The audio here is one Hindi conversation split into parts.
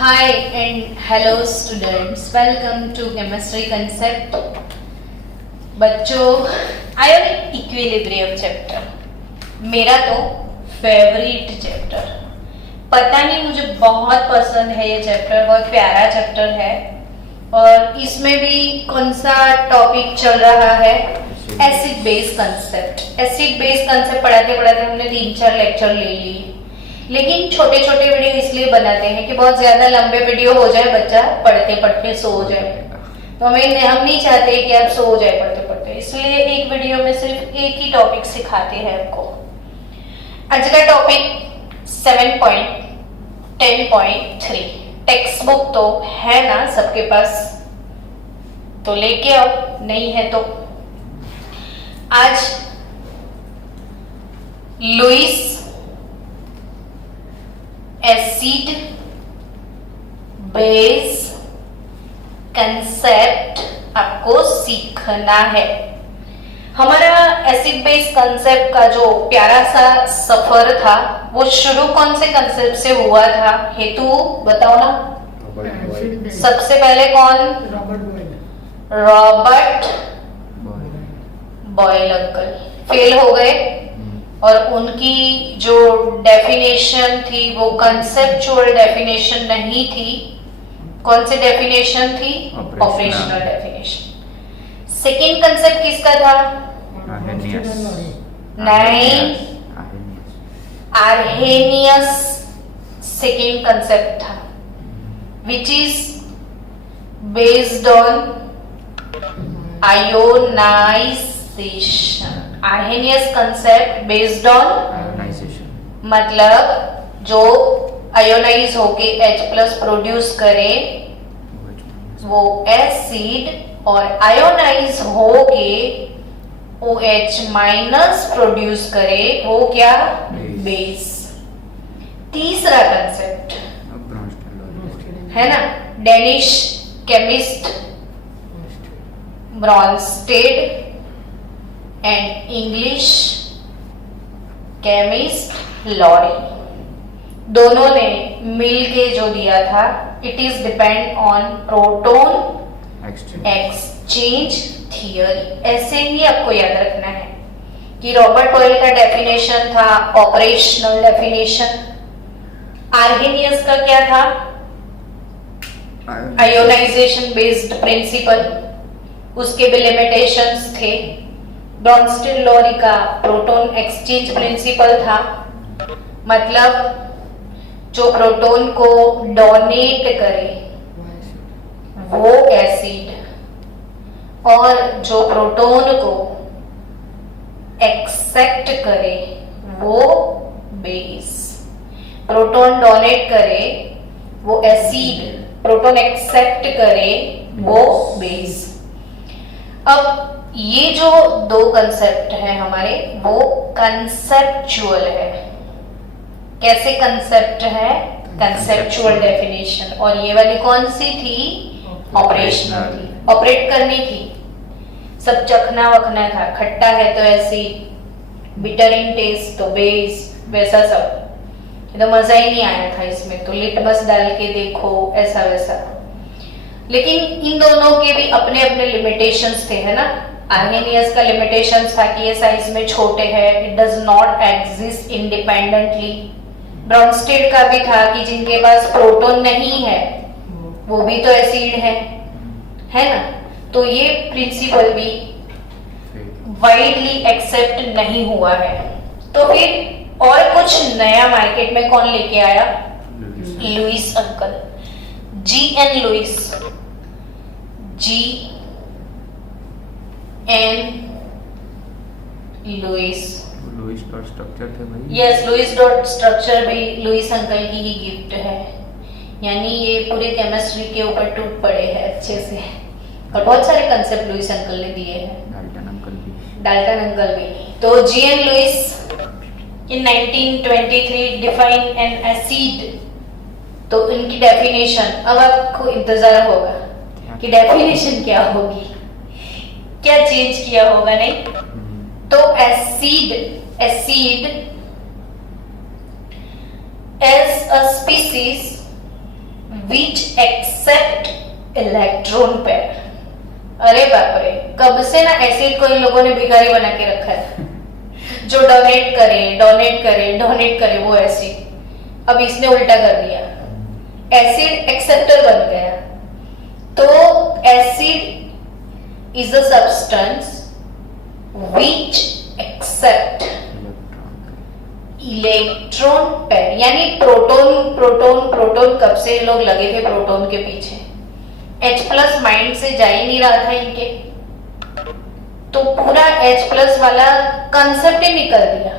Hi and hello students, welcome to chemistry concept. बच्चों, आयोनिक इक्विलिब्रियम चैप्टर मेरा तो फेवरेट चैप्टर, पता नहीं मुझे बहुत पसंद है ये चैप्टर, बहुत प्यारा चैप्टर है। और इसमें भी कौन सा टॉपिक चल रहा है? Acid base concept. Acid base concept पढ़ाते पढ़ाते हमने 3-4 लेक्चर ले लिए, लेकिन छोटे छोटे वीडियो इसलिए बनाते हैं कि बहुत ज्यादा लंबे वीडियो हो जाए, बच्चा पढ़ते पढ़ते सो जाए। तो हम नहीं चाहते कि आप सो जाए पढ़ते पढ़ते, इसलिए एक वीडियो में सिर्फ एक ही टॉपिक सिखाते हैं आपको। आज का टॉपिक 7.10.3 टेक्स्ट बुक तो है ना सबके पास, तो लेके आओ, नहीं है तो। आज लुईस एसिड बेस कंसेप्ट आपको सीखना है। हमारा एसिड बेस कंसेप्ट का जो प्यारा सा सफर था वो शुरू कौन से कंसेप्ट से हुआ था? हेतु बताओ ना। सबसे पहले कौन? रॉबर्ट बॉयल अंकल फेल हो गए, और उनकी जो डेफिनेशन थी वो कंसेप्चुअल डेफिनेशन नहीं थी। कौन सी डेफिनेशन थी? Operational definition. सेकेंड कंसेप्ट किसका था? नहीं, आर्हेनियस सेकेंड कंसेप्ट था, which is based on ionization. Arrhenius concept based on ionization, मतलब जो आयोनाइज होके H+ प्रोड्यूस करे वो एसिड, और आयोनाइज होके OH- प्रोड्यूस करे वो क्या? बेस। तीसरा कंसेप्ट है ना, Danish chemist Bronsted and English chemist Lowry, दोनों ने मिलके जो दिया था, it is depend on proton exchange theory. ऐसे ही आपको याद रखना है कि रॉबर्ट बॉयल का डेफिनेशन था ऑपरेशनल डेफिनेशन, आर्हेनियस का क्या था? आयोनाइजेशन बेस्ड प्रिंसिपल, उसके भी लिमिटेशंस थे। ब्रॉन्स्टेड लॉरी का प्रोटॉन एक्सचेंज प्रिंसिपल था, मतलब जो प्रोटॉन को डोनेट करे वो एसिड, और जो प्रोटॉन को एक्सेप्ट करे वो बेस। प्रोटॉन डोनेट करे वो एसिड, प्रोटॉन एक्सेप्ट करे वो बेस। अब ये जो दो कंसेप्ट है हमारे, वो कंसेप्चुअल है। कैसे कंसेप्ट है? Conceptual definition. और ये वाली कौन सी थी? ऑपरेशनल थी, ऑपरेट करनी थी। सब चखना वखना था, खट्टा है तो एसिड, बिटर इन टेस्ट तो बेस, वैसा सब। तो मजा ही नहीं आया था इसमें, तो लिटमस डाल के देखो, ऐसा वैसा। लेकिन इन दोनों के भी अपने अपने लिमिटेशंस थे, है ना। आर्हेनियस का लिमिटेशंस था कि ये साइज में छोटे हैं, it does not exist independently. Brønsted का भी था कि जिनके पास प्रोटॉन नहीं है वो भी तो एसिड है ना। तो ये प्रिंसिपल भी वाइडली एक्सेप्ट नहीं हुआ है। तो फिर और कुछ नया मार्केट में कौन लेके आया? Lewis uncle, G.N. Lewis, G.N. Lewis. Lewis dot structure थे भाई। यस, लुईस डॉट स्ट्रक्चर भी लुईस अंकल की ही गिफ्ट है, यानी ये पूरे केमिस्ट्री के ऊपर टूट पड़े हैं अच्छे से। और बहुत सारे कंसेप्ट लुईस अंकल ने दिए हैं, डाल्टन अंकल भी। तो G.N. Lewis in 1923 define an acid। तो इनकी डेफिनेशन, अब आपको इंतजार होगा कि डेफिनेशन क्या होगी, क्या चेंज किया होगा, नहीं? तो acid as a species which accept electron pair. अरे बाप रे, कब से ना एसिड को इन लोगों ने भिखारी बना के रखा है जो डोनेट करे डोनेट करे डोनेट करे वो एसिड। अब इसने उल्टा कर दिया, एसिड एक्सेप्टर बन गया। तो acid is a substance which accept electron pair, यानी प्रोटॉन प्रोटॉन प्रोटॉन। कब से ये लोग लगे थे प्रोटॉन के पीछे, H प्लस माइंड से जा ही नहीं रहा था इनके, तो पूरा H प्लस वाला कंसेप्ट ही निकल दिया।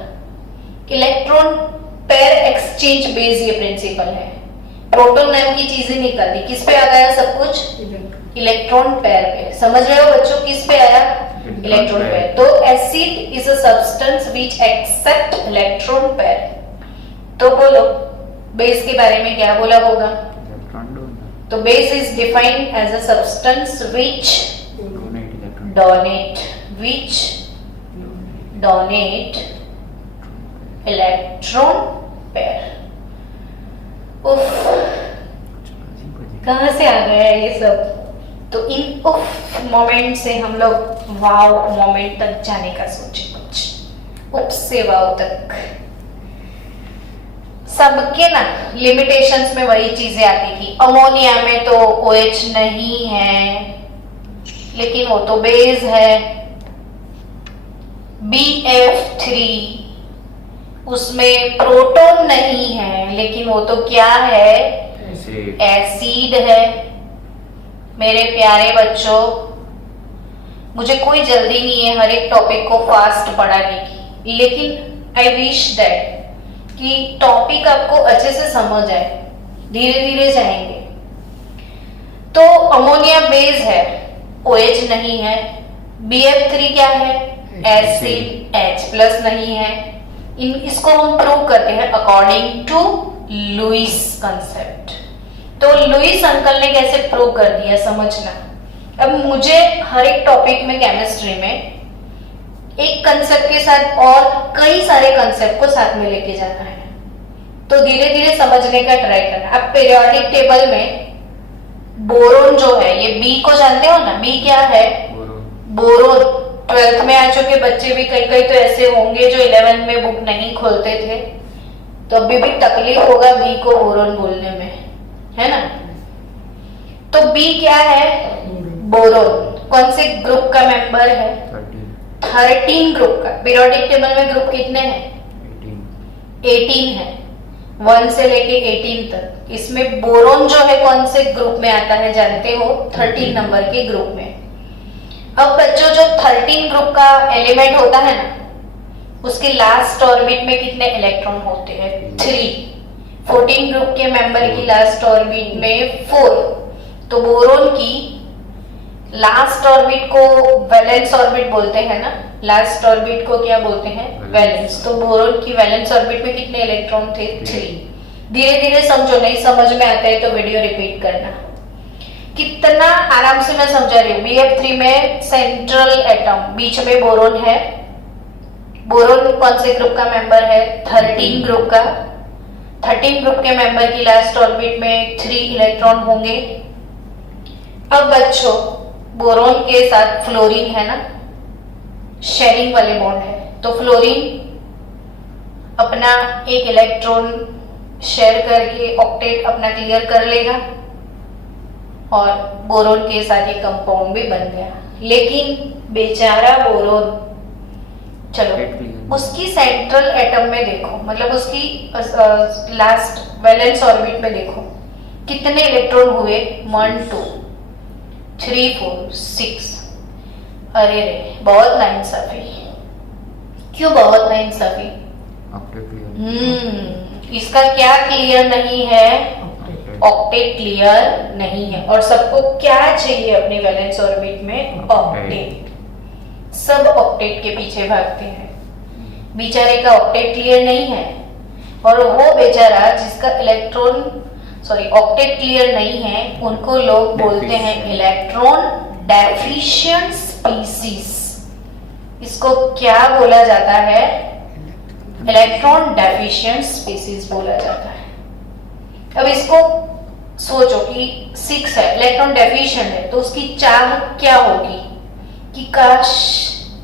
इलेक्ट्रॉन पेयर एक्सचेंज बेस ये प्रिंसिपल है, प्रोटॉन नाम की चीजें निकल दी। किस पे आ गया सब कुछ? इलेक्ट्रॉन पेयर पे। समझ रहे हो बच्चों, किस पे आया? Electron pair. तो acid is a substance which accept electron pair. तो बोलो बेस के बारे में क्या बोला होगा? तो base is defined as a substance which donate electron pair. उफ, कहां से आ गया ये सब? तो इन उफ मोमेंट से हम लोग वाव मोमेंट तक जाने का सोचे, कुछ उप से वाव तक। सबके ना लिमिटेशंस में वही चीजें आती थी। अमोनिया में तो OH नहीं है लेकिन वो तो बेस है। BF3 उसमें प्रोटॉन नहीं है लेकिन वो तो क्या है? एसिड है। मेरे प्यारे बच्चों, मुझे कोई जल्दी नहीं है हर एक टॉपिक को फास्ट पढ़ाने की, लेकिन आई विश दैट कि टॉपिक आपको अच्छे से समझ आए, धीरे धीरे जाएंगे। तो अमोनिया बेस है, OH नहीं है। BF3 क्या है? एसिड, H प्लस नहीं है। इसको हम प्रूव करते हैं अकॉर्डिंग टू लुईस कंसेप्ट। तो लुईस अंकल ने कैसे प्रूव कर दिया समझना। अब मुझे हर एक टॉपिक में केमिस्ट्री में एक कंसेप्ट के साथ और कई सारे कंसेप्ट को साथ में लेके जाना है, तो धीरे धीरे समझने का ट्राई करना। अब पीरियोडिक टेबल में बोरोन जो है, ये बी को जानते हो ना? बी क्या है? बोरोन। 12th में आ चुके बच्चे भी कई कई तो ऐसे होंगे जो 11th में बुक नहीं खोलते थे, तो अभी भी तकलीफ होगा बी को बोरोन बोलने में, है ना? तो बी क्या है? बोरोन। कौन से ग्रुप का मेंबर है? 13 ग्रुप का। पीरियोडिक टेबल में ग्रुप कितने हैं? 18 है, 1 से लेके 18 तक। इसमें बोरोन जो है कौन से ग्रुप में आता है जानते हो? 13 नंबर के ग्रुप में। अब बच्चों जो 13 ग्रुप का एलिमेंट होता है ना, उसके लास्ट ऑर्बिट में कितने इलेक्ट्रॉन होते हैं? 3। 14 ग्रुप के मेंबर की लास्ट ऑर्बिट में 4। तो बोरोन की लास्ट ऑर्बिट को वैलेंस ऑर्बिट बोलते हैं ना, लास्ट ऑर्बिट को क्या बोलते हैं? वैलेंस। तो बोरोन की वैलेंस ऑर्बिट में कितने इलेक्ट्रॉन थे? 3। धीरे धीरे समझो, नहीं समझ में आता है तो वीडियो रिपीट करना। कितना आराम से मैं समझा रही हूँ। BF3 में सेंट्रल एटम, बीच में बोरोन है। बोरोन कौन से ग्रुप का मेंबर है? 13 ग्रुप का। 13 ग्रुप के मेंबर की लास्ट ऑर्बिट में 3 इलेक्ट्रॉन होंगे। अब बच्चों बोरोन के साथ फ्लोरीन है ना, शेयरिंग वाले बॉन्ड है, तो फ्लोरीन अपना एक इलेक्ट्रॉन शेयर करके ऑक्टेट अपना क्लियर कर लेगा और बोरोन के साथ ये कंपाउंड भी बन गया। लेकिन बेचारा बोरोन, चलो उसकी सेंट्रल एटम में देखो, मतलब उसकी लास्ट वैलेंस ऑर्बिट में देखो कितने इलेक्ट्रॉन हुए? 1 2 3 4 6। अरे रे, बहुत नाइंसाफी। क्यों बहुत नाइंसाफी? इसका क्या क्लियर नहीं है? ऑक्टेट क्लियर नहीं है। और सबको क्या चाहिए अपनी वैलेंस ऑर्बिट में? ऑक्टेट। सब ऑक्टेट के पीछे भागते हैं। बेचारे का ऑक्टेट क्लियर नहीं है, और वो बेचारा जिसका ऑक्टेट क्लियर नहीं है, उनको लोग बोलते हैं इलेक्ट्रॉन डेफिशिएंट स्पीसीज। इसको क्या बोला जाता है? इलेक्ट्रॉन डेफिशिएंट स्पीसीज बोला जाता है। अब इसको सोचो कि 6 है, इलेक्ट्रॉन डेफिशिएंट है, तो उसकी चाह क्या होगी कि काश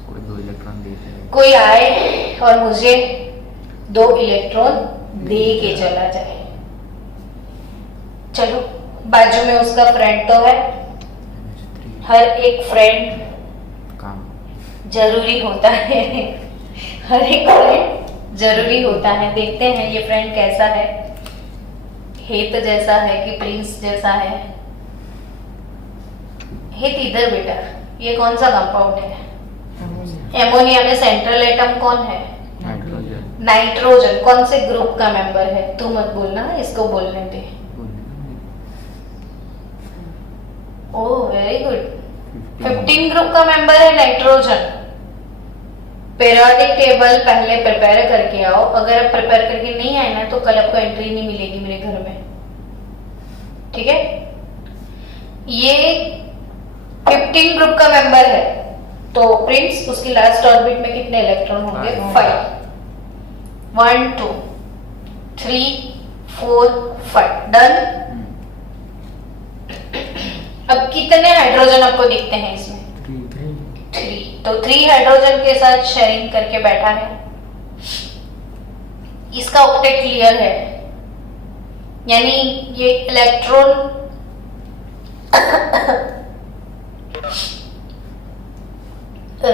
कोई 2 इलेक्ट्रॉन दे दे। कोई आए और मुझे 2 इलेक्ट्रॉन दे के चला जाए। चलो, बाजू में उसका फ्रेंड तो है, हर एक फ्रेंड काम जरूरी होता है, हर एक फ्रेंड जरूरी होता है। देखते हैं ये फ्रेंड कैसा है, हेत जैसा है कि प्रिंस जैसा है। हेत इधर बेटा, ये कौन सा कंपाउंड है? एमोनिया में सेंट्रल एटम कौन है? नाइट्रोजन। नाइट्रोजन। कौन से ग्रुप का मेंबर है? तू मत बोलना, इसको बोलने दे। ओह वेरी गुड, 15 ग्रुप का मेंबर है नाइट्रोजन। पीरियोडिक टेबल पहले प्रिपेयर करके आओ, अगर आप प्रिपेयर करके नहीं आए ना तो कल आपको एंट्री नहीं मिलेगी मेरे घर में, ठीक है? ये 15 ग्रुप का मेंबर है, तो प्रिंस उसकी लास्ट ऑर्बिट में कितने इलेक्ट्रॉन होंगे? 5। 1 2 3 4 5 डन। अब कितने हाइड्रोजन आपको दिखते हैं इसमें? 3। तो 3 हाइड्रोजन के साथ शेयरिंग करके बैठा है। इसका ऑक्टेट क्लियर है, यानी ये इलेक्ट्रॉन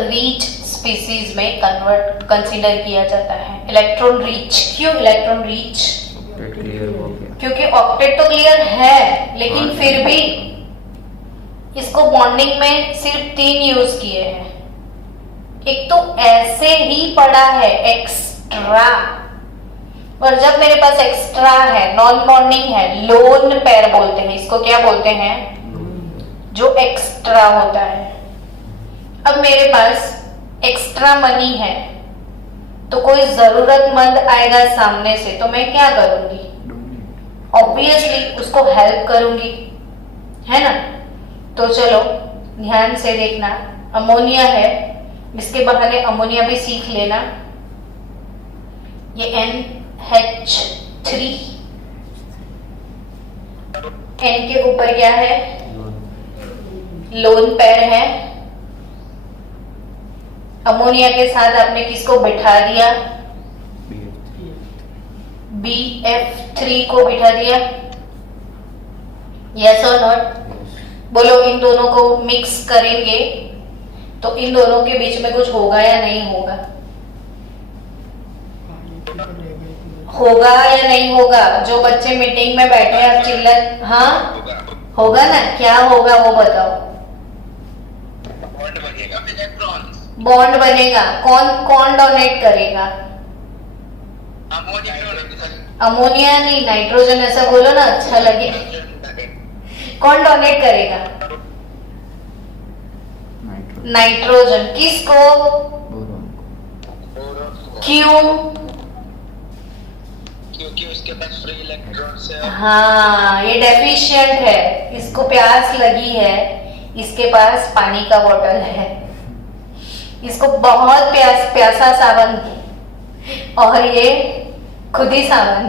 रीच स्पीसीज में कंसीडर किया जाता है। इलेक्ट्रॉन रीच, क्यों इलेक्ट्रॉन रीच? क्लियर हो गया, क्योंकि ऑक्टेट तो क्लियर है, लेकिन फिर भी इसको बॉन्डिंग में सिर्फ 3 यूज किए हैं। एक तो ऐसे ही पड़ा है एक्स्ट्रा, और जब मेरे पास एक्स्ट्रा है, नॉन बॉन्डिंग है, लोन पेयर बोलते हैं इसको। क्या बोलते हैं? जो एक्स्ट्रा होता है। अब मेरे पास एक्स्ट्रा मनी है, तो कोई जरूरतमंद आएगा सामने से, तो मैं क्या करूंगी? ऑब्वियसली उसको हेल्प करूंगी, है ना? तो चलो ध्यान से देखना, अमोनिया है, इसके बहाने अमोनिया भी सीख लेना। ये NH3, N के ऊपर क्या है? लोन पेयर है। अमोनिया के साथ आपने किसको बिठा दिया? BF3 को बिठा दिया। यस और नॉट? बोलो, इन दोनों को मिक्स करेंगे तो इन दोनों के बीच में कुछ होगा या नहीं होगा? होगा या नहीं होगा? जो बच्चे मीटिंग में बैठे हैं, आप चिल्ला, हाँ होगा ना? क्या होगा वो बताओ? बॉन्ड बनेगा, इलेक्ट्रॉन्स। बॉन्ड बनेगा। कौन डोनेट करेगा? अमोनिया नहीं, नाइट्रोजन। ऐसा बोलो ना, अच्छा लगे। कौन डोनेट करेगा? नाइट्रोजन। किसको? क्यों? क्योंकि उसके पास फ्री इलेक्ट्रॉन्स है। हाँ, ये डेफिशिएंट है, इसको प्यास लगी है, इसके पास पानी का बोतल है, इसको बहुत प्यासा सावन, और ये खुद ही सावन,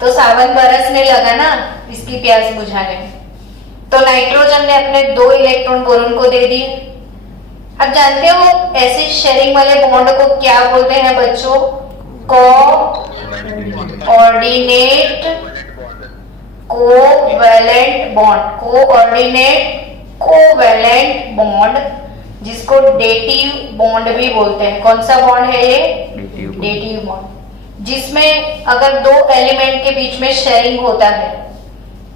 तो सावन बरसने लगा ना इसकी प्यास बुझाने। तो नाइट्रोजन ने अपने 2 इलेक्ट्रॉन बोरोन को दे दिए। अब जानते हो ऐसे शेयरिंग वाले बॉन्ड को क्या बोलते हैं बच्चों? Coordinate covalent bond. Covalent bond, जिसको डेटिव बॉन्ड भी बोलते हैं। कौन सा बॉन्ड है ये? डेटिव बॉन्ड, जिसमें अगर 2 एलिमेंट के बीच में शेयरिंग होता है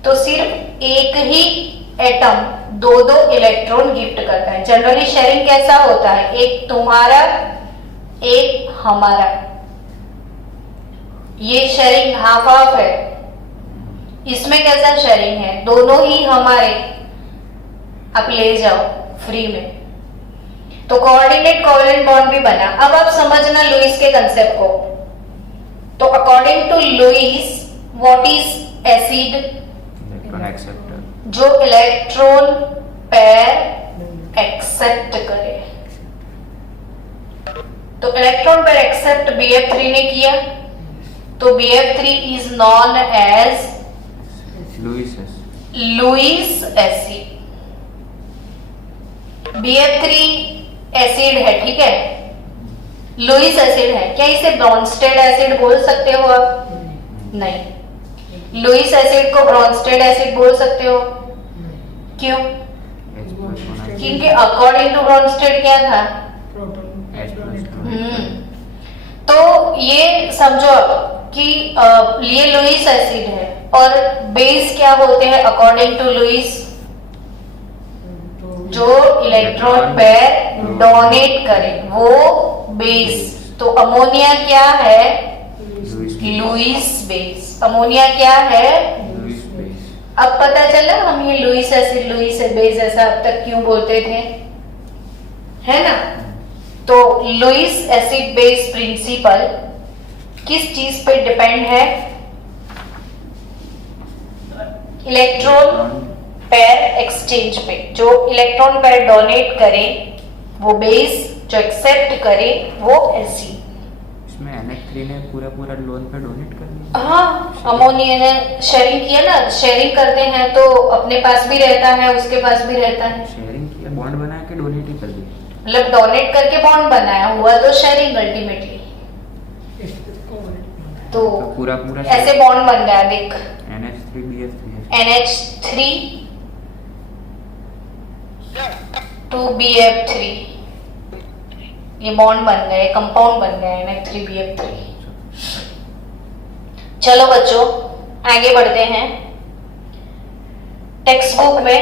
तो सिर्फ एक ही एटम 2-2 इलेक्ट्रॉन गिफ्ट करता है। जनरली शेयरिंग कैसा होता है? एक तुम्हारा, एक हमारा। ये शेयरिंग हाफ हाफ है। इसमें कैसा शेयरिंग है? दोनों ही हमारे, आप ले जाओ फ्री में। तो कोऑर्डिनेट कोवैलेंट बॉन्ड भी बना। अब आप समझना लुईस के कंसेप्ट को। तो according to Lewis, what is acid? Electron acceptor. जो इलेक्ट्रॉन पेयर एक्सेप्ट करे। तो इलेक्ट्रॉन पेयर एक्सेप्ट BF3 ने किया, तो BF3 is known as Lewis acid. Lewis acid. BF3 acid है, ठीक है, लुईस एसिड है, क्या इसे ब्रॉन्स्टेड एसिड बोल सकते हो आप? नहीं। लुईस एसिड को ब्रॉन्स्टेड एसिड बोल सकते हो, क्यों? क्योंकि अकॉर्डिंग टू ब्रॉन्स्टेड क्या था? तो ये समझो आप कि ये लुईस एसिड है और बेस क्या होते हैं अकॉर्डिंग टू लुईस? जो इलेक्ट्रॉन पेयर डोनेट करे वो बेस। तो अमोनिया क्या है? Lewis base. अमोनिया क्या है? Lewis base. अब पता चला हम ये लुईस एसिड लुईस बेस ऐसा अब तक क्यों बोलते थे, है ना? तो लुईस एसिड बेस प्रिंसिपल किस चीज पे डिपेंड है? इलेक्ट्रॉन पेयर एक्सचेंज पे। जो इलेक्ट्रॉन पेयर डोनेट करे वो बेस, जो एक्सेप्ट करे वो एसिड। इसमें NH3 ने पूरा लोन पे डोनेट कर दिया। हाँ, अमोनिया ने शेयरिंग किया ना, शेयरिंग करते हैं तो अपने पास भी रहता है, उसके पास भी रहता है। शेयरिंग किया, बॉन्ड बना के डोनेट ही कर दिया। मतलब डोनेट करके बॉन्ड बनाया, हुआ तो शेयरिंग अल्टीमेटली। तो पूरा ऐसे बॉन्ड बन गया, देख NH3BF3 NH3 2BF3, ये बॉन्ड बन गए, कंपाउंड बन गए NH3BF3। चलो बच्चों आगे बढ़ते हैं। टेक्स्ट बुक में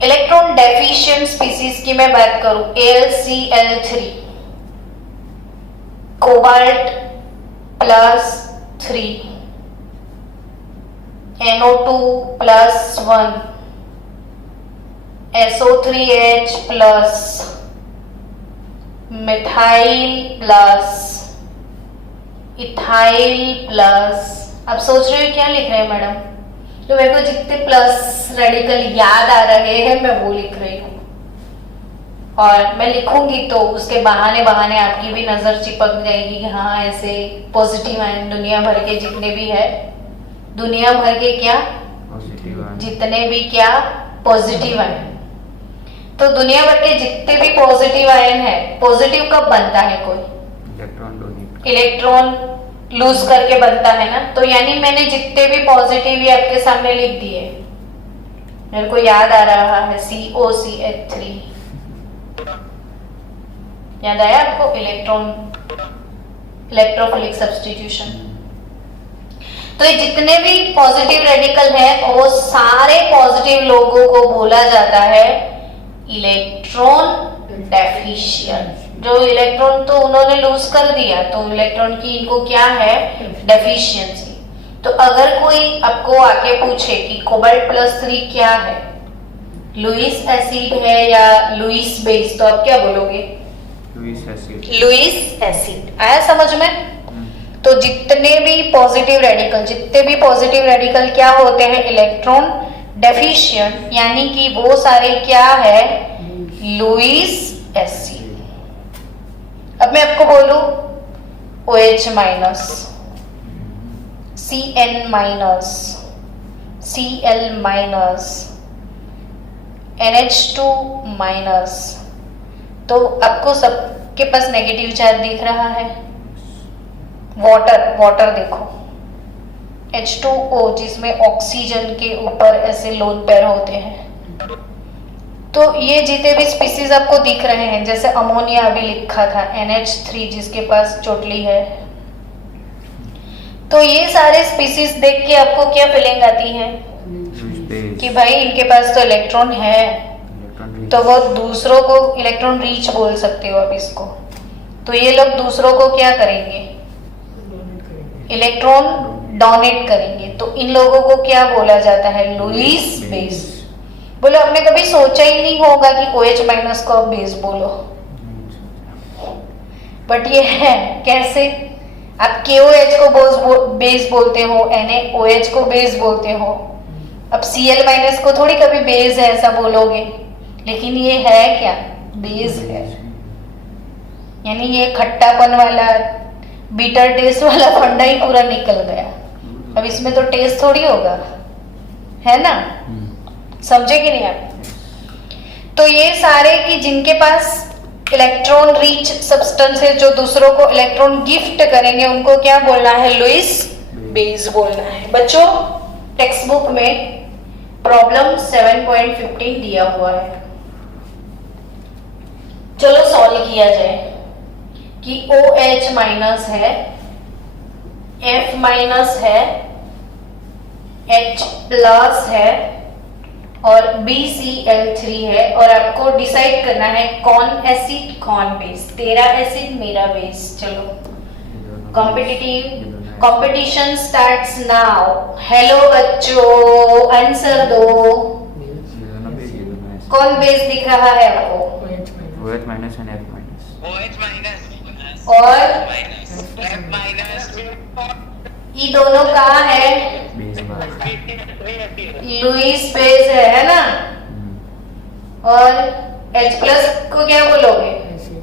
इलेक्ट्रॉन डेफिशिएंट स्पीसीज की मैं बात करूं, AlCl3 cobalt +3 NO2+1 SO3H+, methyl plus, ethyl plus. अब सोच रहे हो क्या लिख रहे हैं मैडम? तो मेरे को जितने प्लस रेडिकल याद आ रहे हैं मैं वो लिख रही हूँ, और मैं लिखूंगी तो उसके बहाने बहाने आपकी भी नजर चिपक जाएगी कि हाँ ऐसे पॉजिटिव आयन दुनिया भर के जितने भी है, दुनिया भर के क्या जितने भी क्या पॉजिटिव आयन। तो दुनिया भर के जितने भी पॉजिटिव आयन है, पॉजिटिव कब बनता है कोई? इलेक्ट्रॉन डोनेट, इलेक्ट्रॉन लूज करके बनता है ना। तो यानी मैंने जितने भी पॉजिटिव ही आपके सामने लिख दिए, मेरे को याद आ रहा है COCH3, याद आया आपको? Electrophilic substitution. तो ये जितने भी पॉजिटिव रेडिकल हैं वो सारे पॉजिटिव लोगों को बोला जाता है इलेक्ट्रॉन डेफिशिएंट। जो इलेक्ट्रॉन तो उन्होंने लूज कर दिया, तो इलेक्ट्रॉन की इनको क्या है? डेफिशिएंसी। तो अगर कोई आपको आके पूछे कि कोबाल्ट +3 क्या है, लुईस एसिड है या लुईस बेस, तो आप क्या बोलोगे? Lewis acid. Lewis acid. आया समझ में? तो जितने भी पॉजिटिव रेडिकल क्या होते हैं? इलेक्ट्रॉन डेफिशिएंट, यानी कि वो सारे क्या है? Lewis acid. अब मैं आपको बोलूं OH-, Cn-, Cl-, NH2-, तो आपको सबके पास नेगेटिव चार्ज दिख रहा है। वाटर देखो, H2O जिसमें ऑक्सीजन के ऊपर ऐसे लोन पेयर होते हैं। तो ये जितने भी स्पीसीज आपको दिख रहे हैं, जैसे अमोनिया अभी लिखा था NH3 जिसके पास चोटली है, तो ये सारे स्पीसीज देख के आपको क्या फीलिंग आती है? कि भाई इनके पास तो इलेक्ट्रॉन है, तो वो दूसरों को इलेक्ट्रॉन रीच बोल सकते हो आप इसको। तो ये लोग दूसरों को क्या करेंगे? इलेक्ट्रॉन डोनेट करेंगे। तो इन लोगों को क्या बोला जाता है? Lewis base. बोलो, आपने कभी सोचा ही नहीं होगा कि OH- को आप बेस बोलो, बट ये है। कैसे? आप KOH को बेस बोलते हो, NaOH को बेस बोलते हो। अब Cl- को थोड़ी कभी बेस है ऐसा बोलोगे, लेकिन ये है क्या? बेस है। यानी ये खट्टापन वाला बीटर टेस्ट वाला फंडा ही पूरा निकल गया। अब इसमें तो टेस्ट थोड़ी होगा, है ना? समझे कि नहीं आप? तो ये सारे कि जिनके पास इलेक्ट्रॉन रिच सब्सटेंस है, जो दूसरों को इलेक्ट्रॉन गिफ्ट करेंगे, उनको क्या बोलना है? लुईस बेस बोलना है। बच्चों टेक्स्ट बुक में प्रॉब्लम 7.15 दिया हुआ है, चलो सॉल्व किया जाए। कि OH माइनस है, F माइनस है, H प्लस है और BCl3 है, और आपको डिसाइड करना है कौन एसिड कौन बेस। तेरा एसिड मेरा बेस। चलो कंपटीशन स्टार्ट्स नाउ। हेलो बच्चों, आंसर दो। कौन बेस दिख रहा है आपको? OH minus and F minus. OH minus और F माइनस ये दोनों कहाँ है? बेस बार। लुईस बेस है ना? और H प्लस को क्या बोलोगे? एसिड।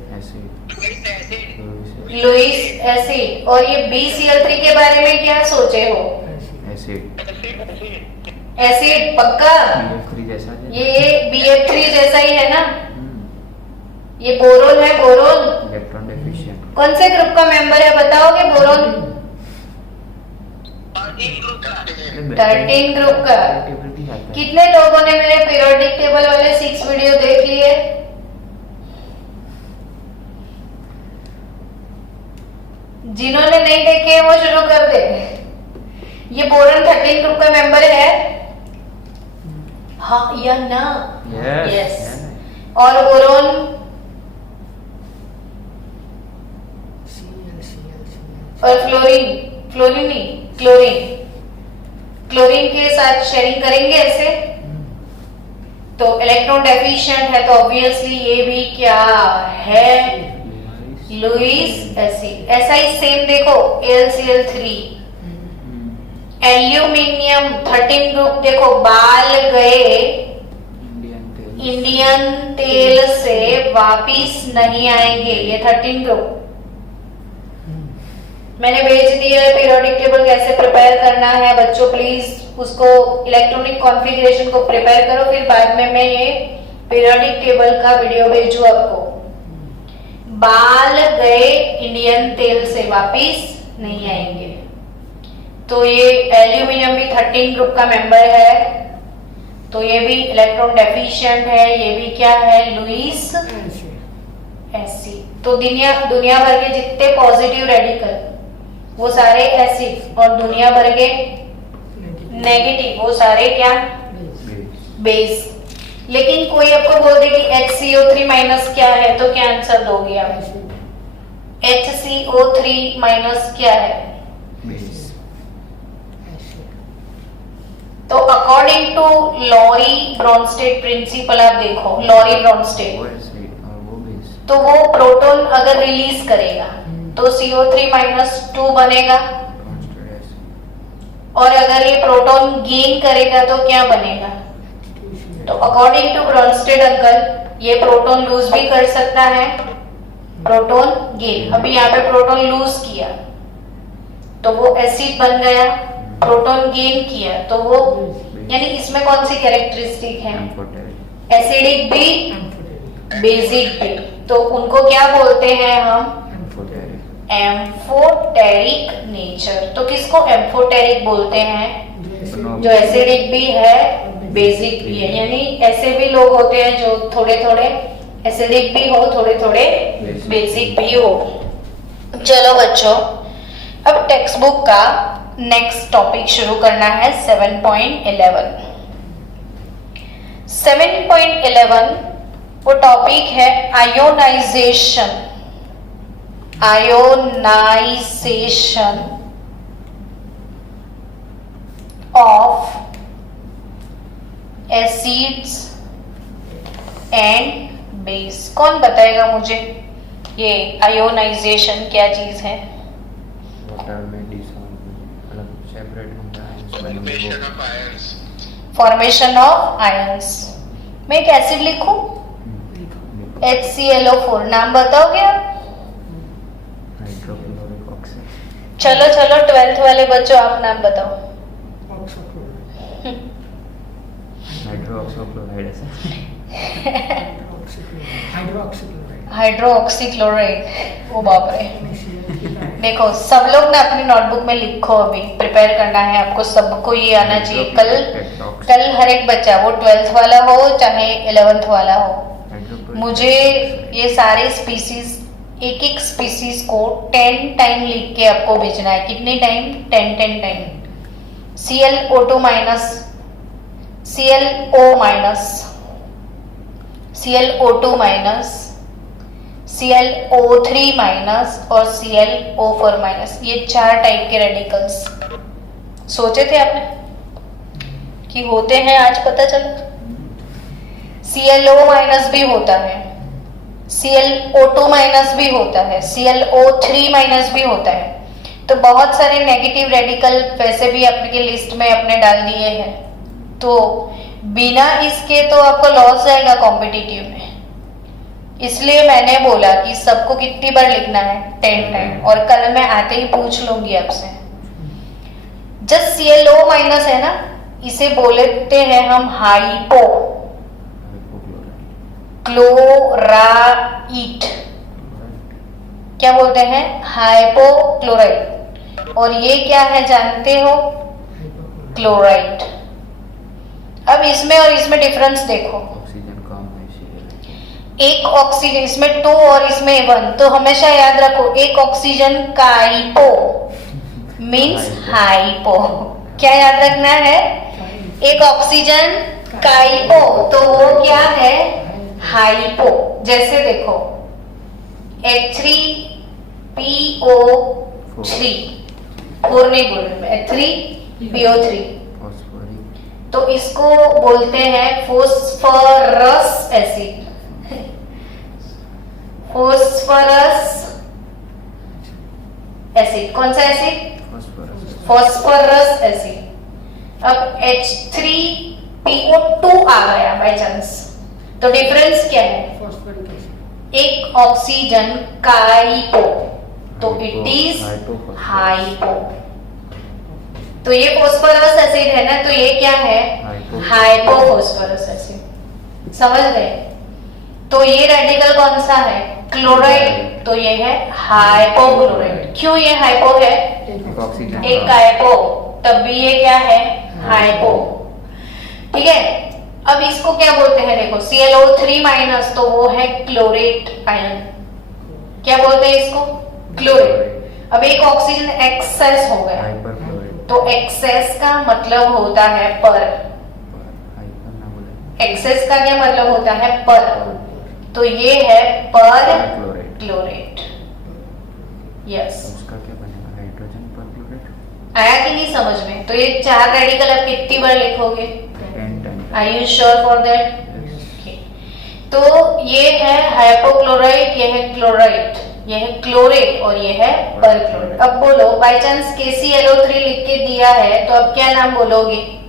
Lewis acid. और ये BCl3 के बारे में क्या सोचे हो? एसिड। एसिड पक्का? BF3 जैसा है। ये BF3 जैसा ही है ना? ये बोरोन है, बोरोन। Electron deficient. कौन से ग्रुप का मेंबर है बताओगे? बोरोन 13 ग्रुप का। टेबल भी आता है। कितने लोगों ने मेरे पीरियोडिक टेबल वाले 6 वीडियो देख लिए? जिन्होंने नहीं देखे वो शुरू कर दे। ये बोरोन 13 ग्रुप का मेंबर है, हाँ या ना? Yes. और बोरोन और फ्लोरीन नहीं, क्लोरीन के साथ शेयरिंग करेंगे ऐसे, तो इलेक्ट्रॉन डेफिशिएंट है, तो ऑब्वियसली ये भी क्या है? Lewis acid. ऐसा ही सेम देखो AlCl3, एल्यूमिनियम 13 ग्रुप देखो, बाल गए इंडियन तेल से वापिस नहीं आएंगे, ये 13 ग्रुप। मैंने भेज दिया है पीरियोडिक टेबल कैसे प्रिपेयर करना है। बच्चों प्लीज उसको इलेक्ट्रॉनिक कॉन्फ़िगरेशन को प्रिपेयर करो, फिर बाद में मैं ये पीरियोडिक टेबल का वीडियो भेजू आपको। बाल गए इंडियन तेल से वापिस नहीं आएंगे, तो ये एल्यूमिनियम भी 13 ग्रुप का मेंबर है, तो ये भी इलेक्ट्रॉन डेफिशिएंट है। ये भी क्या है? Lewis acid. तो दुनिया भर के जितने पॉजिटिव रेडिकल वो सारे एसिड, और दुनिया भर के नेगेटिव वो सारे क्या? बेस। लेकिन कोई आपको बोल दे कि HCO3 माइनस क्या है, तो क्या आंसर दोगे आप? HCO3 माइनस क्या है? बेस। तो according to Lowry Bronsted principle, आप देखो लॉरी ब्रॉन्स्टेड, वो एसिड और वो बेस। तो वो प्रोटॉन अगर रिलीज करेगा तो CO3 माइनस 2 बनेगा, और अगर ये प्रोटॉन गेन करेगा तो क्या बनेगा? तो अकॉर्डिंग टू ब्रॉन्स्टेड अंकल ये प्रोटॉन लूज भी कर सकता है, प्रोटॉन गेन। अभी यहाँ पे प्रोटॉन लूज किया तो वो एसिड बन गया, प्रोटॉन गेन किया तो वो, यानी इसमें कौन सी कैरेक्टरिस्टिक है? एसिडिक भी, बेसिक भी। तो उनको क्या बोलते हैं हम? Amphoteric nature. तो किसको एम्फोटेरिक बोलते हैं? जो एसिडिक भी है, बेसिक भी है। यानी ऐसे भी लोग होते हैं जो थोड़े थोड़े एसिडिक भी हो, थोड़े थोड़े बेसिक भी हो। चलो बच्चों, अब टेक्स्ट बुक का नेक्स्ट टॉपिक शुरू करना है 7.11। 7.11 वो टॉपिक है ionization of acids and base. कौन बताएगा मुझे ये आयोनाइजेशन क्या चीज है? वाटर में डिसॉल्व अलग सेपरेट होता Formation of ions. Formation of ions. मैं एक एसिड लिखूं? HClO4। नाम बताओगे आप? Hydrochloric oxide. चलो चलो 12th वाले बच्चों आप नाम बताओ। हाइड्रोक्सोक्लोराइड ऐसा हाइड्रोक्सीक्लोराइड। ओ बाप रे। देखो सब लोग ना अपनी नोटबुक में लिखो, अभी प्रिपेयर करना है आपको, सबको ये आना चाहिए। कल हर एक बच्चा, वो 12th वाला हो चाहे 11th वाला हो, मुझे ये सारे स्पीसीज, एक एक स्पीसीज को 10 टाइम लिख के आपको भेजना है। कितने time? 10 time. ClO2 minus, ClO minus, ClO2 minus, ClO3 minus और ClO4 माइनस, ये 4 टाइप के रेडिकल्स सोचे थे आपने कि होते हैं, आज पता चला। ClO माइनस भी होता है, ClO2 माइनस भी होता है, ClO3 माइनस भी होता है। तो बहुत सारे नेगेटिव रेडिकल वैसे भी आपके लिस्ट में अपने डाल दिए हैं, तो बिना इसके तो आपको लॉस जाएगा कॉम्पिटिटिव में। इसलिए मैंने बोला कि सबको कितनी बार लिखना है? 10 टाइम। और कल मैं आते ही पूछ लूंगी आपसे। जस्ट ClO माइनस है ना, इसे बोलते हैं हम हाइपो क्लोराइड। क्या बोलते हैं? हाइपोक्लोराइड। और ये क्या है जानते हो? क्लोराइड। अब इसमें और इसमें डिफरेंस देखो। ऑक्सीजन कम है एक ऑक्सीजन, इसमें 2 और इसमें 1, तो हमेशा याद रखो एक ऑक्सीजन काइपो मीन्स हाइपो। क्या याद रखना है? एक ऑक्सीजन काइपो तो वो क्या है? हाइपो। जैसे देखो H3PO3, 4 नहीं बोल रही मैं, H3PO3, तो इसको बोलते हैं फोस्फरस एसिड। फोस्फरस एसिड, कौन सा एसिड? Phosphorous acid. अब H3PO2 आ गया बाय चांस, तो डिफरेंस क्या है? एक ऑक्सीजन काइपो, तो इट इज हाइपो। तो ये फॉस्फोरस एसिड है ना, तो ये क्या है? Hypophosphorous acid. समझ गए? तो ये रेडिकल कौन सा है? क्लोराइड, तो ये है हाइपोक्लोराइड। क्यों ये हाइपो है? एक काइपो, तब भी ये क्या है? हाइपो। ठीक है। अब इसको क्या बोलते हैं? देखो ClO3 माइनस, तो वो है क्लोरेट आयन। क्या बोलते हैं इसको? क्लोरेट। अब एक ऑक्सीजन एक्सेस हो गया, तो एक्सेस का मतलब होता है पर। एक्सेस का क्या मतलब होता है? पर। तो ये है पर क्लोरेट। यस। उसका क्या बनेगा? हाइड्रोजन पर क्लोरेट। आया कि नहीं समझ में? तो ये 4 रेडिकल आप कितनी बार लिखोगे? 10 time. Are you sure for that? तो ये है हाइपोक्लोराइड, ये है क्लोराइड, ये है क्लोरेट और ये है परक्लोरेट। अब बोलो बाय चांस KClO3 लिख के दिया है, तो अब क्या नाम बोलोगे?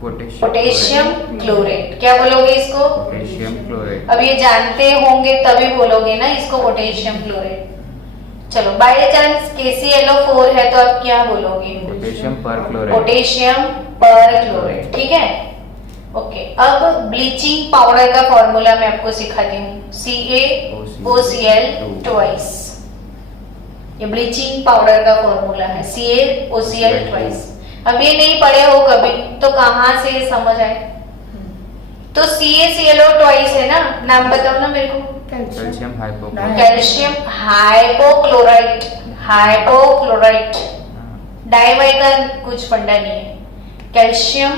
Potassium chlorate. क्या बोलोगे इसको? Potassium chlorate. अब ये जानते होंगे तभी बोलोगे ना इसको पोटेशियम क्लोरेट। चलो बाय चांस KClO4 है, तो अब क्या बोलोगे? पोटेशियम पर क्लोरेट। पोटेशियम पर क्लोरेट। ठीक है। ओके। अब ब्लीचिंग पाउडर का फॉर्मूला मैं आपको सिखाती हूँ। CaOCl ट्वाइस, ये ब्लीचिंग पाउडर का फॉर्मूला है, CaOCl ट्वाइस। अब ये नहीं पढ़े हो कभी, तो कहाँ से समझ आए? तो CaClO ट्वाइस है ना, नाम बताओ ना मेरे को। Calcium hypochloride. Calcium hypochloride, hypochloride. डाइवाई का कुछ फंडा नहीं है। Calcium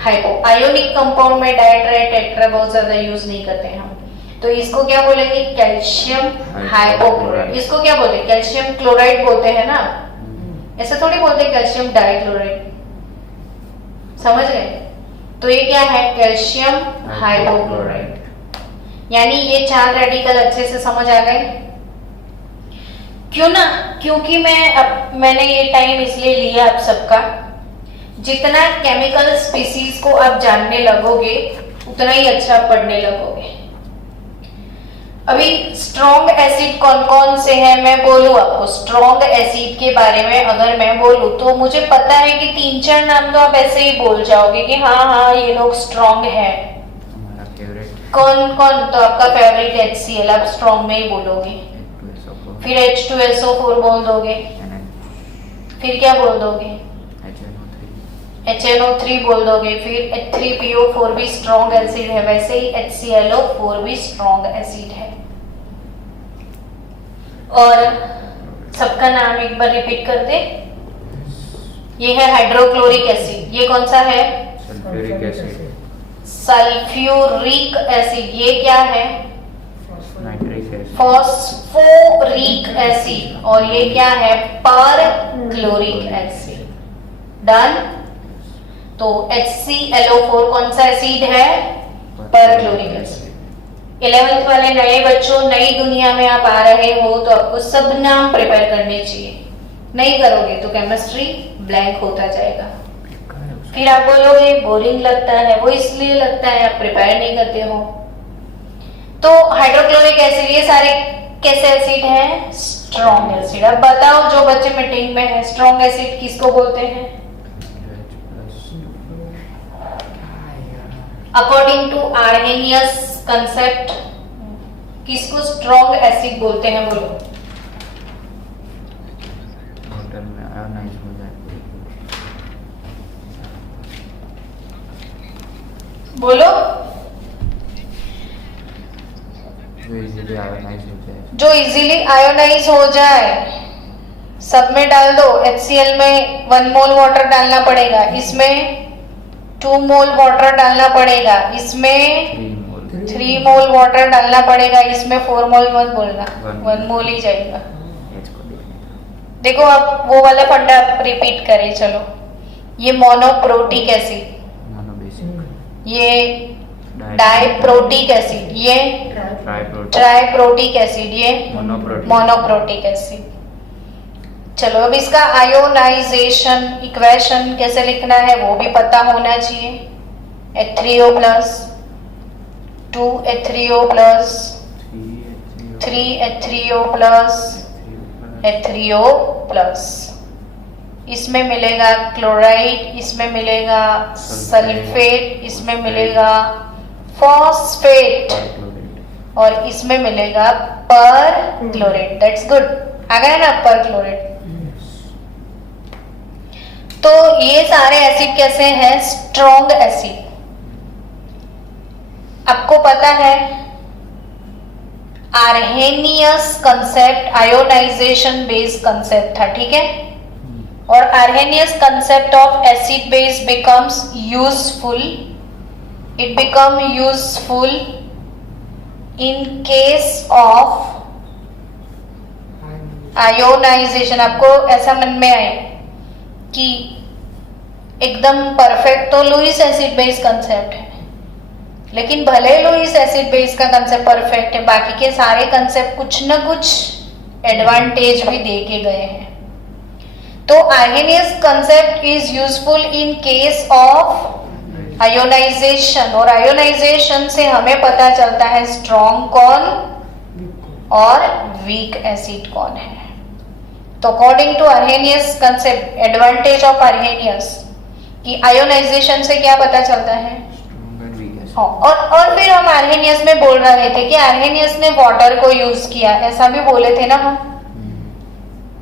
hypo. आयोनिक कंपाउंड में डाइट्राई टेट्रा बहुत ज्यादा यूज नहीं करते हैं हम, तो इसको क्या बोलेंगे? Calcium hypochloride. इसको क्या बोलते हैं? कैल्शियम क्लोराइड बोलते हैं ना, ऐसा थोड़ी बोलते हैं कैल्शियम डाइक्लोराइड। समझ गए? तो ये क्या है? Calcium hypochloride. यानी ये 4 रेडिकल अच्छे से समझ आ गए? क्यों ना? क्योंकि मैंने ये टाइम इसलिए लिया आप सबका, जितना केमिकल स्पीसीज को आप जानने लगोगे उतना ही अच्छा पढ़ने लगोगे। अभी स्ट्रॉन्ग एसिड कौन कौन से हैं मैं बोलूं आपको। स्ट्रॉन्ग एसिड के बारे में अगर मैं बोलूं तो मुझे पता है कि 3-4 नाम तो आप ऐसे ही बोल जाओगे कि हाँ हाँ ये लोग स्ट्रॉन्ग है। हमारा फेवरेट कौन कौन? तो आपका फेवरेट HCl आप स्ट्रॉन्ग में ही बोलोगे। H2SO4 फिर H2SO4 बोल दोगे। फिर क्या बोल दोगे? HNO3 बोल दोगे। फिर H3PO4 भी स्ट्रॉन्ग एसिड है, वैसे ही HClO4 भी स्ट्रॉन्ग एसिड है। और सबका नाम एक बार रिपीट कर दे। ये है हाइड्रोक्लोरिक एसिड। ये कौन सा है? Sulphuric acid, sulphuric acid. ये क्या है? Nitric acid, phosphoric acid. और ये क्या है? Perchloric acid. डन। तो HClO4 कौन सा एसिड है? Perchloric acid. 11th वाले नए बच्चों, नई दुनिया में आप आ रहे हो तो आपको सब नाम प्रिपेयर करने चाहिए। नहीं करोगे तो केमिस्ट्री ब्लैंक होता जाएगा। फिर आप बोलोगे बोरिंग लगता है। वो इसलिए लगता है आप प्रिपेयर नहीं करते हो। तो हाइड्रोक्लोरिक एसिड, ये सारे कैसे एसिड हैं? Strong acid. अब बताओ जो बच्चे मीटिंग में है, स्ट्रॉन्ग एसिड किसको बोलते हैं? अकॉर्डिंग टू आर्हेनियस कंसेप्ट किसको स्ट्रॉन्ग एसिड बोलते हैं? बोलो। वाटर में आयोनाइज हो जाए, बोलो। जो इजीली आयोनाइज हो जाए, जो इजीली आयोनाइज हो जाए। सब में डाल दो। HCl में 1 मोल वाटर डालना पड़ेगा, इसमें 2 मोल वाटर डालना पड़ेगा, इसमें 3 मोल वाटर डालना पड़ेगा, इसमें 4 मोल मत बोलना, 1 मोल ही जाएगा। एच को देखने देखो आप वो वाला फंडा रिपीट करें। चलो, ये मोनोप्रोटिक एसिड, मोनो बेसिक, ये डाइप्रोटिक एसिड, ये ट्राइप्रोटिक, ट्राइप्रोटिक एसिड, ये मोनोप्रोटिक, मोनोप्रोटिक एसिड। चलो अब इसका आयोनाइजेशन इक्वेशन कैसे लिखना है वो भी पता होना चाहिए। H3O+, 2H3O+, 3H3O+, H3O+, इसमें मिलेगा क्लोराइड, इसमें मिलेगा सल्फेट, इसमें मिलेगा फॉस्फेट और इसमें मिलेगा परक्लोरेट। That's good. आ गया ना परक्लोरेट। तो ये सारे एसिड कैसे हैं? Strong acid. आपको पता है Arrhenius concept ionization based concept था, ठीक है? और Arrhenius concept of acid base becomes useful, it become useful in case of ionization. आपको ऐसा मन में आए कि एकदम परफेक्ट तो लुईस एसिड बेस कंसेप्ट है, लेकिन भले लुईस एसिड बेस का कंसेप्ट परफेक्ट है, बाकी के सारे कंसेप्ट कुछ न कुछ एडवांटेज भी दे के गए हैं। तो Arrhenius concept is useful in case of ionization, और आयोनाइजेशन से हमें पता चलता है स्ट्रॉन्ग कौन और वीक एसिड कौन है। तो according to Arrhenius concept, advantage of Arrhenius कि आयोनाइजेशन से क्या पता चलता है? और फिर हम आर्हेनियस में बोल रहे थे कि आर्हेनियस ने वाटर को यूज किया, ऐसा भी बोले थे ना हम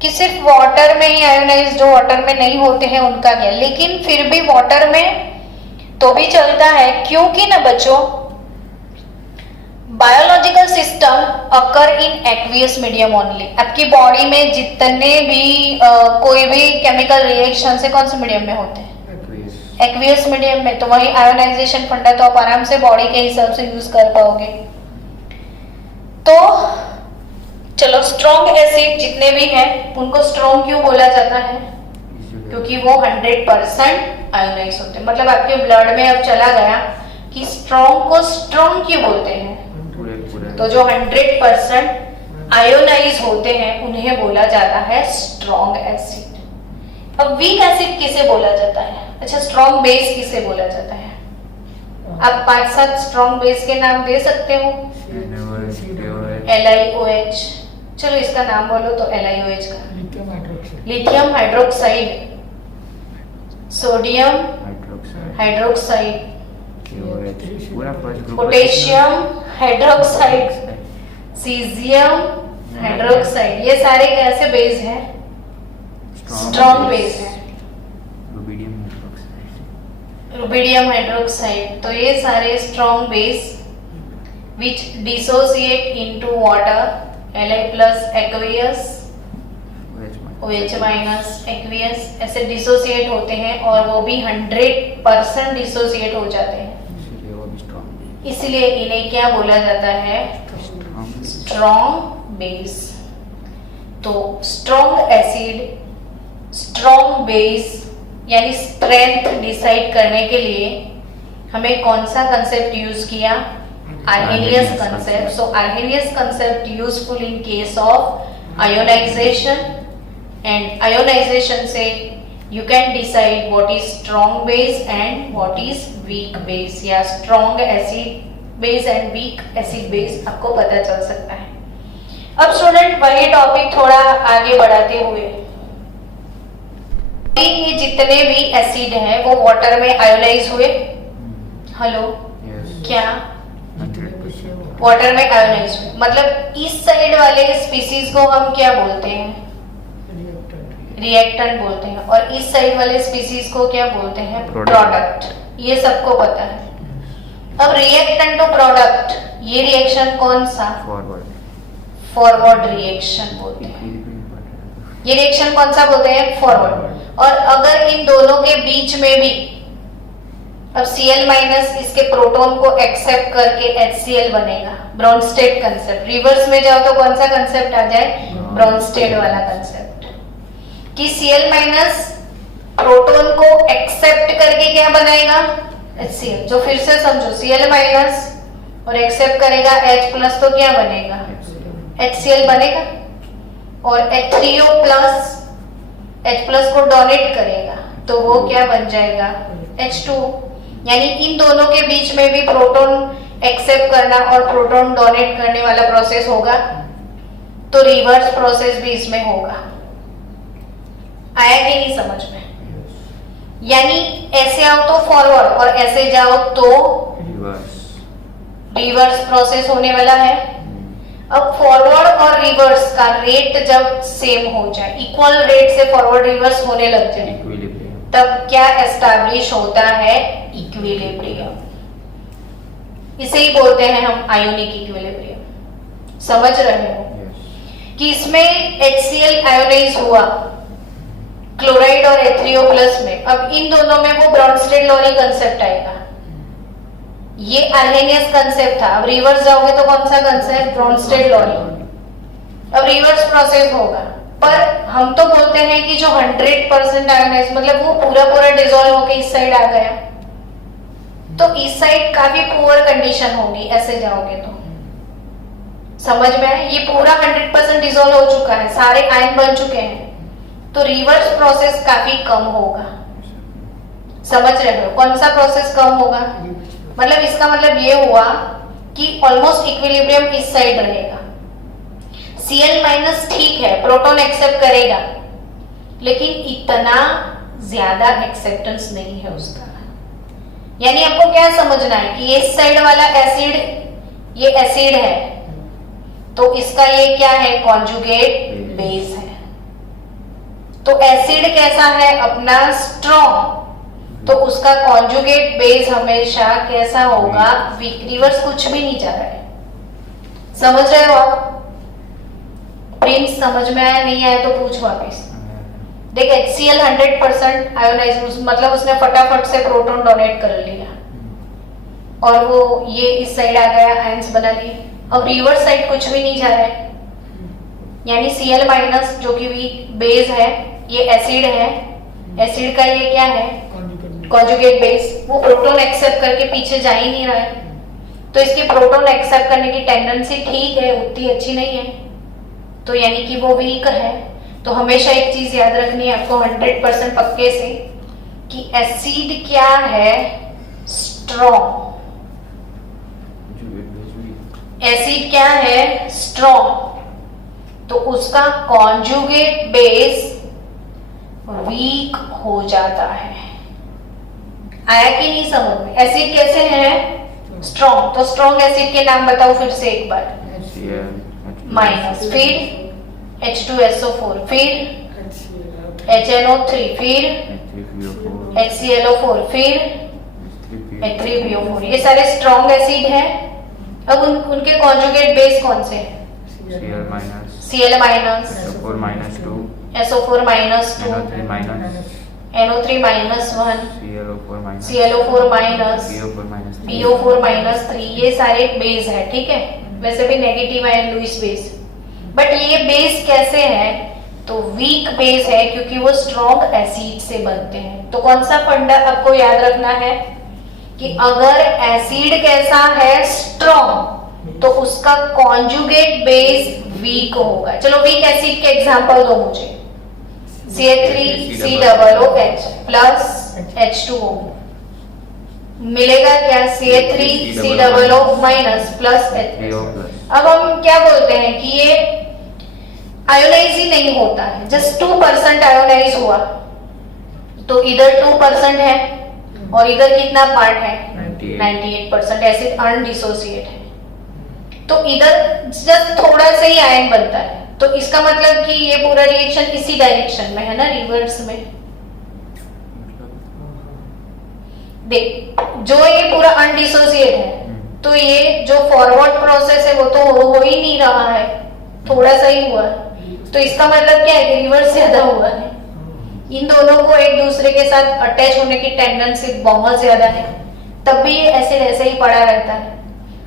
कि सिर्फ वाटर में ही आयोनाइज, जो वाटर में नहीं होते हैं उनका क्या। लेकिन फिर भी वाटर में तो भी चलता है, क्योंकि ना बच्चों बायोलॉजिकल सिस्टम अकर इन एक्वियस मीडियम ओनली। आपकी बॉडी में जितने भी कोई भी केमिकल रिएक्शन से कौन से मीडियम में होते हैं? एक्वियस मीडियम में। तो वही आयोनाइजेशन फंडा तो आप आराम से बॉडी के हिसाब से यूज कर पाओगे। तो चलो, स्ट्रॉन्ग एसिड जितने भी हैं उनको स्ट्रॉन्ग क्यों बोला जाता है? क्योंकि वो 100% आयोनाइज होते हैं। मतलब आपके ब्लड में अब चला गया कि स्ट्रॉन्ग को स्ट्रॉन्ग क्यों बोलते हैं? तो जो 100% आयोनाइज होते हैं उन्हें बोला जाता है स्ट्रॉन्ग एसिड। अब वीक एसिड किसे बोला जाता है? अच्छा, स्ट्रॉन्ग बेस किसे बोला जाता है? आप 5-7 स्ट्रॉन्ग बेस के नाम दे सकते हो? LiOH, चलो इसका नाम बोलो तो LiOH का लिथियम हाइड्रोक्साइड, सोडियम हाइड्रोक्साइड, पूरा first group potassium hydroxide, caesium hydroxide, ये सारे कैसे बेस हैं? स्ट्रॉन्ग बेस है। रुबिडियम हाइड्रोक्साइड, तो ये सारे strong base which dissociate into water, Li plus aqueous, OH minus aqueous, ऐसे डिसोसिएट होते हैं और वो भी 100% डिसोसिएट हो जाते हैं, इसलिए इन्हें क्या बोला जाता है? Strong base. तो स्ट्रॉन्ग एसिड, स्ट्रॉन्ग बेस यानी स्ट्रेंथ डिसाइड करने के लिए हमें कौन सा कंसेप्ट यूज किया? Arrhenius concept. So Arrhenius concept useful in case of ionization, and ionization से you can decide what is strong base and what is weak base, या strong acid base and weak acid base आपको पता चल सकता है। अब स्टूडेंट वही टॉपिक थोड़ा आगे बढ़ाते हुए, ये जितने भी एसिड हैं वो वाटर में आयोनाइज हुए। हेलो, क्या वाटर में आयोनाइज हुए? मतलब इस साइड वाले स्पीसीज को हम क्या बोलते हैं? रिएक्टेंट बोलते हैं, और इस साइड वाले स्पीसीज को क्या बोलते हैं? प्रोडक्ट। ये सबको पता है। अब रिएक्टेंट टू प्रोडक्ट, ये रिएक्शन कौन सा? फॉरवर्ड रिएक्शन बोलते हैं। ये रिएक्शन कौन सा बोलते हैं? फॉरवर्ड। और अगर इन दोनों के बीच में भी, अब Cl माइनस इसके प्रोटॉन को एक्सेप्ट करके HCl बनेगा, ब्रॉन्स्टेड कंसेप्ट। रिवर्स में जाओ तो कौन सा कंसेप्ट आ जाए? ब्रॉन्स्टेड वाला कंसेप्ट, कि Cl माइनस प्रोटॉन को एक्सेप्ट करके क्या बनाएगा? HCl। जो फिर से समझो, Cl माइनस और एक्सेप्ट करेगा H प्लस तो क्या बनेगा? HCl बनेगा। और H3O प्लस H प्लस को डोनेट करेगा तो वो क्या बन जाएगा? H2। यानी इन दोनों के बीच में भी प्रोटॉन एक्सेप्ट करना और प्रोटॉन डोनेट करने वाला प्रोसेस होगा, तो रिवर्स प्रोसेस भी इसमें होगा। आया कि नहीं समझ में? यानी ऐसे आओ तो फॉरवर्ड और ऐसे जाओ तो रिवर्स प्रोसेस होने वाला है। अब फॉरवर्ड और रिवर्स का रेट जब सेम हो जाए, इक्वल रेट से फॉरवर्ड रिवर्स होने लग जाए, तब क्या एस्टैब्लिश होता है? इक्विलिब्रियम। इसे ही बोलते हैं हम आयोनिक इक्विलिब्रियम। समझ रहे हो कि इसमें HCl आयोनाइज हुआ क्लोराइड और H3O प्लस में, अब इन दोनों में वो ब्रॉन्स्टेड-लॉरी कंसेप्ट आएगा। ये आर्हेनियस कंसेप्ट था। अब रिवर्स जाओगे तो कौन सा कंसेप्ट? ब्रॉन्स्टेड-लॉरी। अब रिवर्स प्रोसेस होगा, पर हम तो बोलते हैं कि जो 100% आयोनाइज, मतलब वो पूरा डिसॉल्व होके इस साइड आ गया, तो इस साइड काफी पुअर कंडीशन होगी ऐसे जाओगे तो। समझ में आया? ये पूरा 100% डिसॉल्व हो चुका है, सारे आयन बन चुके हैं, तो रिवर्स प्रोसेस काफी कम होगा। समझ रहे हो? कौन सा प्रोसेस कम होगा? मतलब इसका मतलब ये हुआ कि ऑलमोस्ट इक्विलिब्रियम इस साइड रहेगा। Cl माइनस ठीक है, प्रोटॉन एक्सेप्ट करेगा, लेकिन इतना ज्यादा एक्सेप्टेंस नहीं है उसका। यानी आपको क्या समझना है कि ये साइड वाला एसिड, ये एसिड है, तो इसका ये क्या है? कॉन्जुगेट बेस है। तो एसिड कैसा है? अपना स्ट्रॉन्ग, तो उसका कॉन्जुगेट बेस हमेशा कैसा होगा? वीक। रिवर्स कुछ भी नहीं जा रहा है। समझ रहे हो आप? प्रिंस समझ में आया? नहीं आया तो पूछ वापस। देख, HCl 100% आयोनाइज, मतलब उसने फटाफट से प्रोटॉन डोनेट कर लिया और वो ये इस साइड आ गया, आयंस बना लिए। अब रिवर्स साइड कुछ भी नहीं जा रहा है, यानी Cl माइनस जो कि वीक बेस है, ये एसिड है, एसिड का ये क्या है? Conjugate base. वो प्रोटॉन एक्सेप्ट करके पीछे जा ही नहीं रहा है, तो इसकी प्रोटॉन एक्सेप्ट करने की टेंडेंसी ठीक है, उतनी अच्छी नहीं है, तो यानी कि वो वीक है। तो हमेशा एक चीज याद रखनी है आपको 100% पक्के से, कि एसिड क्या है? स्ट्रॉन्ग। एसिड क्या है, स्ट्रॉन्ग, तो उसका कॉन्जुगेट बेस वीक हो जाता है। आया कि नहीं समझ में? एसिड कैसे है, स्ट्रॉन्ग, तो स्ट्रॉन्ग एसिड के नाम बताओ फिर से एक बार। माइनस, फिर H2SO4, फिर HNO3, फिर HClO4, फिर H3PO4, ये सारे स्ट्रॉन्ग एसिड हैं। अब उनके कॉन्जुगेट बेस कौन से हैं? Cl minus, SO4 minus 2, NO3 minus 1, ClO4 minus, PO4 minus 3, ये सारे बेस है, ठीक है। वैसे भी नेगेटिव है लुईस बेस, बट ये बेस कैसे है, तो वीक बेस है क्योंकि वो स्ट्रॉन्ग एसिड से बनते हैं। तो कौन सा फंडा आपको याद रखना है कि अगर एसिड कैसा है, स्ट्रॉन्ग, तो उसका कॉन्जुगेट बेस वीक होगा। चलो वीक एसिड के एग्जांपल दो मुझे। CH3COOH प्लस H2O मिलेगा क्या, CH3COO माइनस प्लस H2O। अब हम क्या बोलते हैं कि ये आयोनाइज ही नहीं होता है, जस्ट 2% आयोनाइज हुआ, तो इधर 2% है और इधर कितना पार्ट है, 98%, एसिड अनडिसोसिएट है। तो इधर जस्ट थोड़ा सा ही आयन बनता है, तो इसका मतलब कि ये पूरा रिएक्शन इसी डायरेक्शन में है ना, रिवर्स में। देख, जो ये पूरा अनडिसोसिएट है, तो ये जो फॉरवर्ड प्रोसेस है वो तो हो ही नहीं रहा है, थोड़ा सा ही हुआ है, तो इसका मतलब क्या है कि रिवर्स ज्यादा हुआ है। इन दोनों को एक दूसरे के साथ अटैच होने की टेंडेंसी बहुत ज्यादा है, तब भी ये एसिड ऐसे ही पड़ा रहता है।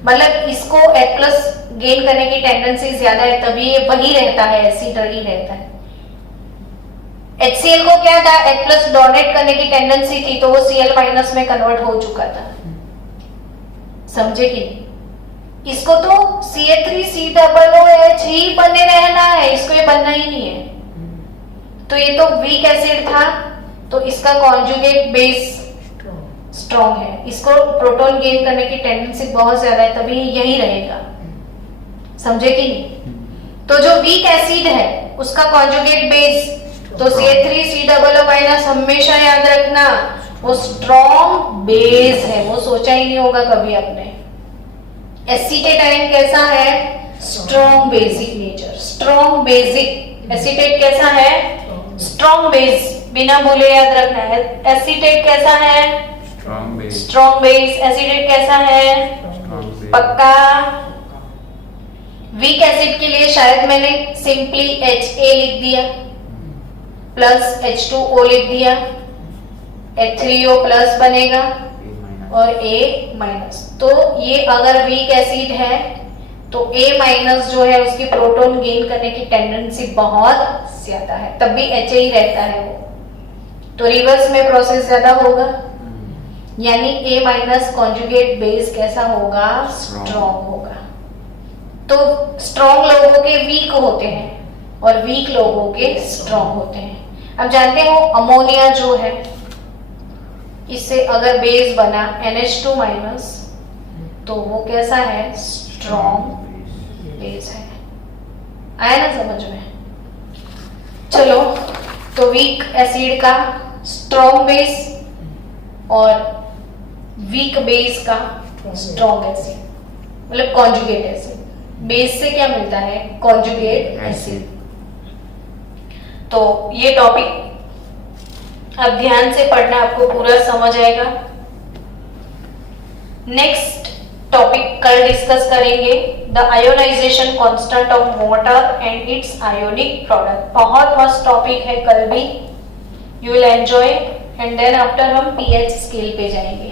मतलब इसको H+ गेन करने की टेंडेंसी ज्यादा है, तभी ये वही रहता है, एसिड ही रहता है। HCl को क्या था, H+ डोनेट करने की टेंडेंसी थी, तो वो Cl- में कन्वर्ट हो चुका था, समझे कि नहीं? इसको तो CH3COOH ही बने रहना है, इसको ये बनना ही नहीं है। तो ये तो वीक एसिड था, तो इसका कॉन्जुगेट बेस स्ट्रॉन्ग है, इसको प्रोटॉन गेन करने की टेंडेंसी बहुत ज्यादा है, तभी यही रहेगा, समझे कि नहीं? तो जो वीक एसिड है उसका कॉन्जुगेट बेस, तो CH3COO- हमेशा याद रखना वो स्ट्रॉन्ग बेस है, वो सोचा ही नहीं होगा कभी आपने। एसीटेट आयन कैसा है, strong basic nature, strong basic. Acetate कैसा है, स्ट्रॉन्ग बेस, बिना भूले याद रखना है। एसीटेट कैसा है, स्ट्रॉन्ग बेस। एसीटेट कैसा है, पक्का। वीक एसिड के लिए शायद मैंने सिंपली Ha लिख दिया प्लस H2O लिख दिया, H3O प्लस बनेगा और A-। तो ये अगर वीक एसिड है तो A- जो है उसकी प्रोटॉन गेन करने की टेंडेंसी बहुत ज्यादा है, तब भी H ही रहता है वो, तो रिवर्स में प्रोसेस ज्यादा होगा, यानी A- कॉन्जुगेट बेस कैसा होगा, स्ट्रॉन्ग होगा। तो स्ट्रॉन्ग लोगों के वीक होते हैं और वीक लोगों के स्ट्रॉन्ग होते हैं। अब जानते हो अमोनिया जो है, इससे अगर बेस बना NH2- तो वो कैसा है, स्ट्रॉन्ग बेस है। आया ना समझ में? चलो, तो वीक एसिड का स्ट्रॉन्ग बेस और वीक बेस का स्ट्रॉन्ग एसिड, मतलब कॉन्जुगेट एसिड। बेस से क्या मिलता है, कॉन्जुगेट एसिड। तो ये टॉपिक अब ध्यान से पढ़ना, आपको पूरा समझ आएगा। नेक्स्ट टॉपिक कल डिस्कस करेंगे, the ionization constant of water and its ionic product. बहुत मस्त टॉपिक है, कल भी you will enjoy, and then after हम pH स्केल पे जाएंगे।